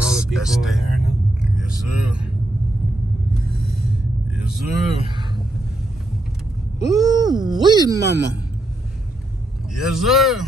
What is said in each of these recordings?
that's there. Yes, sir. Yes, sir. Ooh, wee, mama. Yes, sir.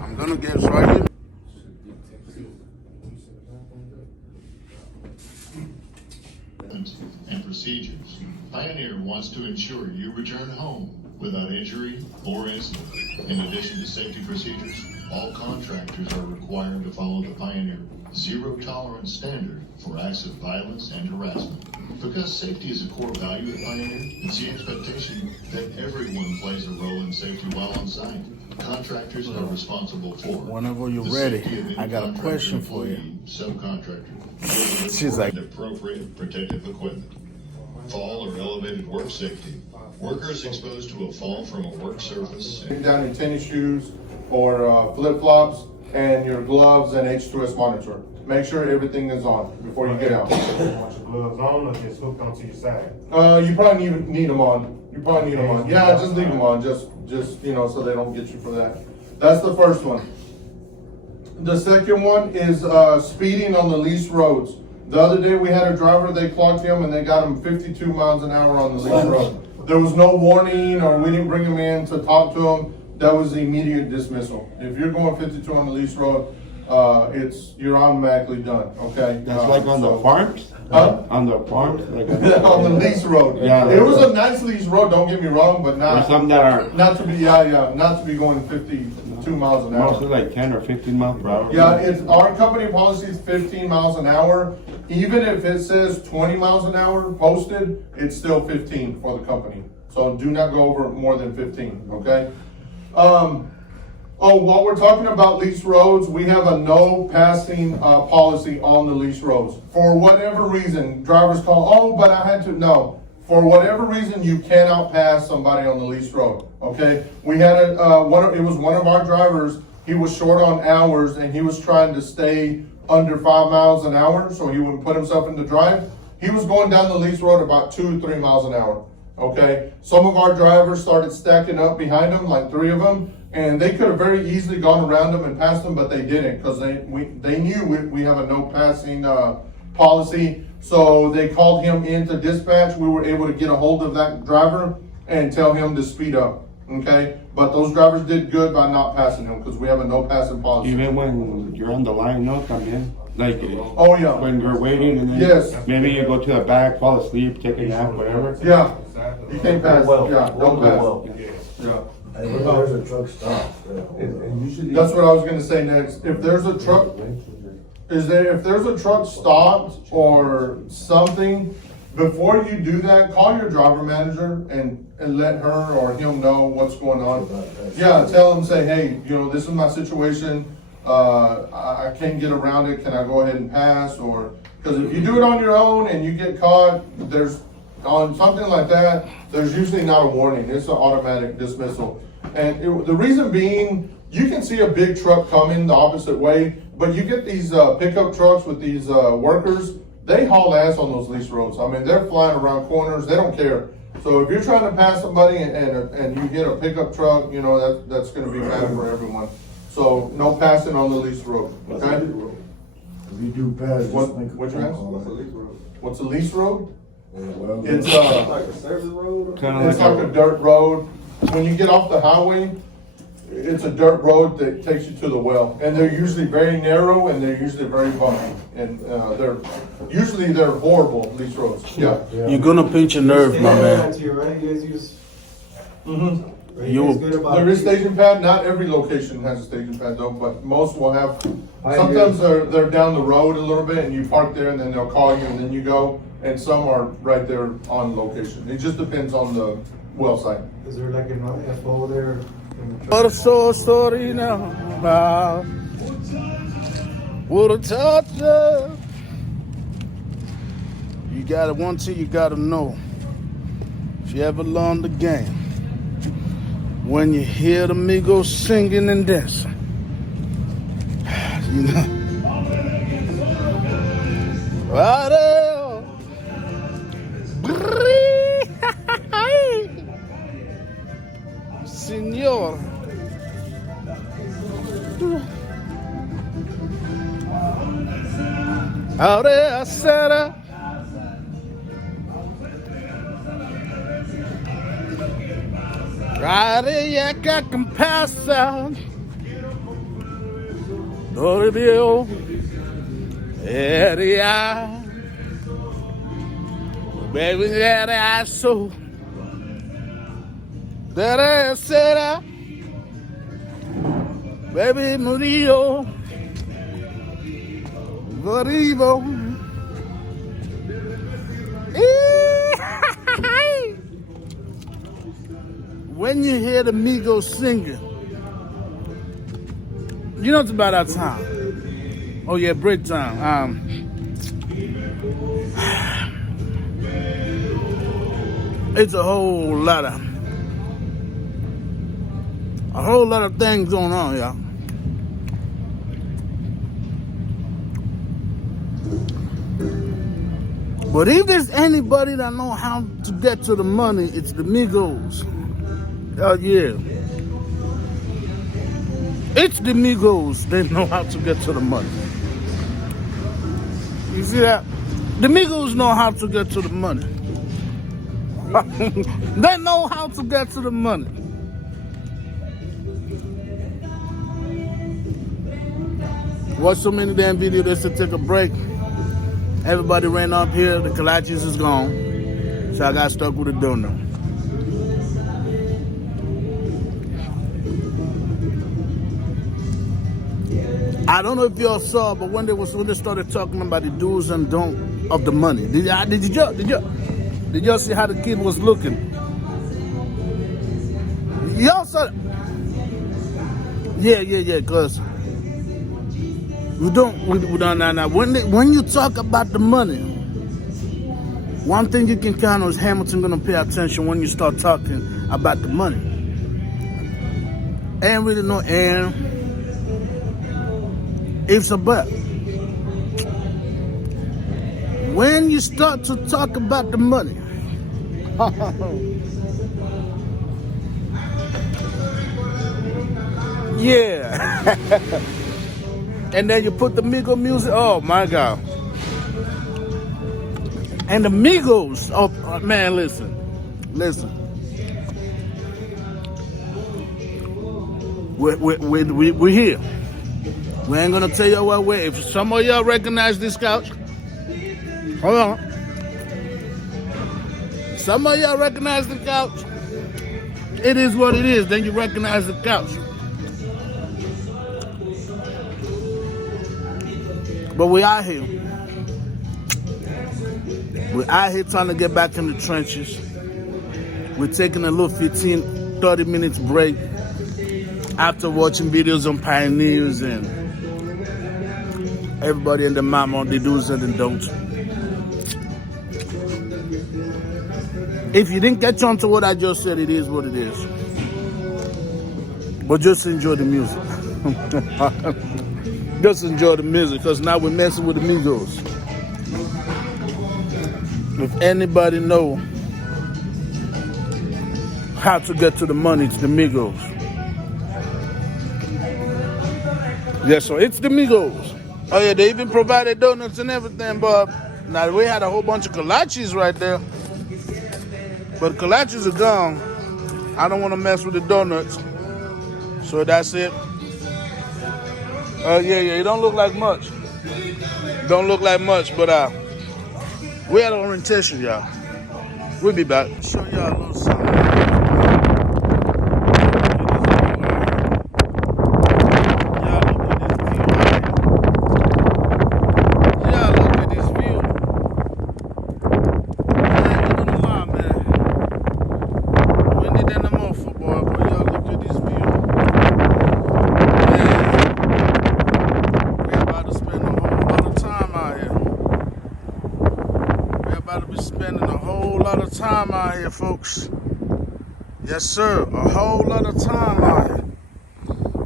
I'm gonna get right here. And procedures. Pioneer wants to ensure you return home without injury or incident. In addition to safety procedures, all contractors are required to follow the Pioneer zero tolerance standard for acts of violence and harassment. Because safety is a core value at Pioneer, it's the expectation that everyone plays a role in safety while on site. Contractors are responsible for whenever you're ready. I got a question for you. Subcontractor. She's like, appropriate protective equipment. Fall or elevated work safety. Workers exposed to a fall from a work surface. Down in tennis shoes or flip-flops and your gloves and H2S monitor. Make sure everything is on before you get out. Want your gloves on or just hooked onto your side? You probably need them on. You probably need them on. Yeah, just leave them on. Just you know, so they don't get you for that. That's the first one. The second one is speeding on the lease roads. The other day we had a driver, they clocked him and they got him 52 miles an hour on the lease road. There was no warning or we didn't bring him in to talk to him. That was immediate dismissal. If you're going 52 on the lease road, you're automatically done, okay? That's like on the farms? Huh? On the farms? Like On the lease road. Yeah. It was a nice lease road, don't get me wrong, but There's some that are not to be, not to be going 52 miles an hour. mostly like 10 or 15 miles per hour. Yeah, it's our company policy is 15 miles an hour. Even if it says 20 miles an hour posted, it's still 15 for the company. So do not go over more than 15, okay? While we're talking about lease roads, we have a no passing policy on the lease roads. For whatever reason, drivers call, but I had to, no. For whatever reason, you cannot pass somebody on the lease road, okay? We had it was one of our drivers, he was short on hours and he was trying to stay under 5 miles an hour so he wouldn't put himself in the drive. He was going down the lease road about 2 to 3 miles an hour, okay? Some of our drivers started stacking up behind him, like 3 of them, and they could have very easily gone around them and passed them, but they didn't because they knew we have a no passing policy. So they called him into dispatch. We were able to get a hold of that driver and tell him to speed up, okay? But those drivers did good by not passing him because we have a no passing policy. Even when you're on the line, no, también. Like, Oh yeah. when you're waiting and then Yes. maybe you go to the back, fall asleep, take a nap, whatever. Yeah. You can't pass. Yeah, don't pass. Yeah. Yeah. And when there's a truck stop. And usually. That's what I was gonna say next. If there's a truck, if there's a truck stopped or something, before you do that, call your driver manager and let her or him know what's going on. Yeah, tell him, say, hey, this is my situation. I can't get around it. Can I go ahead and pass? Or, because if you do it on your own and you get caught, on something like that, there's usually not a warning. It's an automatic dismissal. And the reason being, you can see a big truck coming the opposite way, but you get these pickup trucks with these workers, they haul ass on those lease roads. I mean, they're flying around corners, they don't care. So if you're trying to pass somebody and you get a pickup truck, that's gonna be bad for everyone. So no passing on the lease road, okay? If you do pass, What's your ask? What's a lease road? Well, It's Like a service road? it's like a dirt road. When you get off the highway, it's a dirt road that takes you to the well. And they're usually very narrow and they're usually very bumpy. And they're horrible, these roads. Yeah. you're gonna pinch a nerve, my man. Right? You guys use. Mm-hmm. There is staging pad. Not every location has a staging pad though, but most will have. Sometimes they're down the road a little bit and you park there and then they'll call you and then you go. And some are right there on location. It just depends on the well site. Is there like an FO there? What a soul story now about what a touch. You gotta one thing you gotta know. If you ever learn the game, when you hear the Migos singing and dancing, you know. Right there. Senor. Out there, I said, right there, yeah, I can pass out. Oh, the old, yeah, the eye. Baby, yeah, the eye, so. That I said, baby, Murillo, Gorivo. When you hear the Migos singing, you know it's about that time. Oh yeah, break time. It's a whole lot of things going on, y'all. But if there's anybody that know how to get to the money, it's the Migos. Oh yeah. It's the Migos. They know how to get to the money. You see that? The Migos know how to get to the money. They know how to get to the money. Watch so many damn videos just to take a break. Everybody ran up here. The kolaches is gone. So I got stuck with a donut. I don't know if y'all saw, but when they started talking about the do's and don'ts of the money, did y'all see how the kid was looking? Y'all saw it? Yeah, cause we don't. When you talk about the money, one thing you can count on is Hamilton gonna pay attention when you start talking about the money. Ain't really no and ifs or buts. When you start to talk about the money, yeah. And then you put the Migos music. Oh my God. And the Migos. Oh man, listen. We're here. We ain't gonna tell y'all what way. If some of y'all recognize this couch, hold on. Some of y'all recognize the couch. It is what it is. Then you recognize the couch. But we out here. We're out here trying to get back in the trenches. We're taking a little 15, 30 minutes break after watching videos on Pioneers and everybody and the mama on the do's and the don'ts. If you didn't catch on to what I just said, it is what it is. But just enjoy the music. Just enjoy the music, because now we're messing with the Migos. If anybody know how to get to the money, it's the Migos. Yes, so it's the Migos. Oh yeah, they even provided donuts and everything, but now we had a whole bunch of kolaches right there. But kolaches are gone. I don't want to mess with the donuts. So that's it. Yeah, it don't look like much. Don't look like much, but we had orientation, y'all. We'll be back. Show y'all a little something. Y'all look at this view. I ain't gonna lie, man. We need that no more football, but y'all look at this view. We're about to spend a whole lot of time out here. We're about to be spending a whole lot of time out here, folks. Yes, sir. A whole lot of time out here.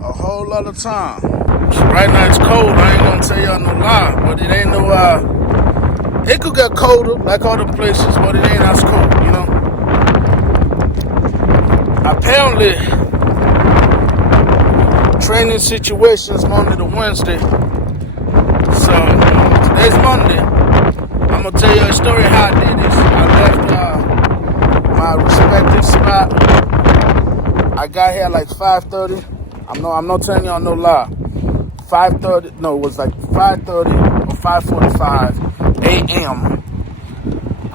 A whole lot of time. So right now it's cold. I ain't gonna tell y'all no lie, but it ain't no. It could get colder like other places, but it ain't as cold, you know. Apparently, training situations Monday to Wednesday. So today's Monday. I got here like 5:30. I'm not telling y'all no lie. 5:30. No, it was like 5:30 or 5:45 a.m.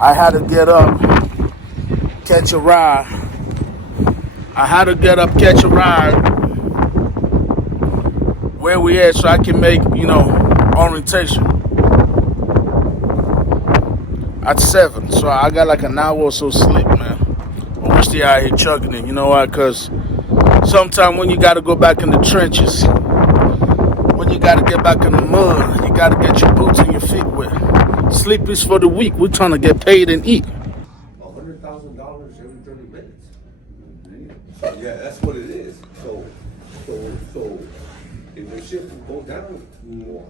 I had to get up, catch a ride. Where we at so I can make, orientation. At 7, so I got like an hour or so sleep, man. I wish they out here chugging it, you know why? Because sometimes when you got to go back in the trenches, when you got to get back in the mud, you got to get your boots and your feet wet. Sleep is for the weak. We're trying to get paid and eat. $100,000 every 30 minutes. Yeah, that's what it is. So if the shift goes down more,